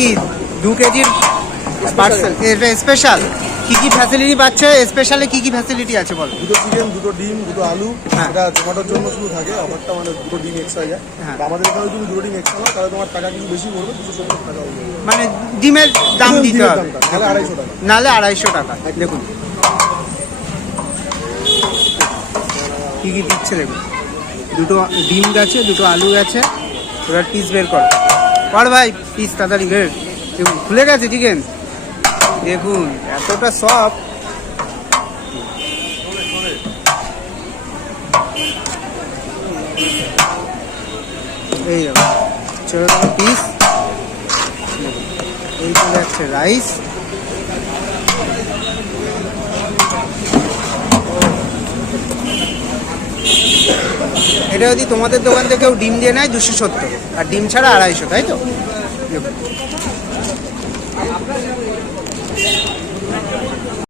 কি 2 কেজির পার্সেল, এটা স্পেশাল। কি কি ফ্যাসিলিটি পাচ্ছে স্পেশালে? কি কি ফ্যাসিলিটি আছে বলো? 2টো চিকেন, 2টো ডিম, 2টো আলু। হ্যাঁ। এটা জোম্যাটোর জন্য শুধু থাকে অফারটা, মানে 2টো ডিম এক্সট্রা যায়। হ্যাঁ। তো আমাদের এখানে তুমি 2টো ডিম এক্সট্রা নাও তাহলে তোমার টাকা কিন্তু বেশি পড়বে, 270 টাকা হবে। মানে ডিমের দাম দিতে ডিমের হবে, দামটা, নাহলে 250 টাকা। নাহলে 250 টাকা। দেখুন কি কি দিচ্ছে, দেখুন 2টো ডিম গেছে, 2টো আলু গেছে। এবার পিস বের কর ভাই, পিস তাড়াতাড়ি বের। দেখুন খুলে গেছে চিকেন, দেখুন এতটা সফট। এই দেখুন ছোটো ছোটো পিস। এই চলে যাচ্ছে রাইস। এটা যদি তোমাদের দোকান থেকেও ডিম দিয়ে নেয় 270, আর ডিম ছাড়া 250, তাই তো? দেখুন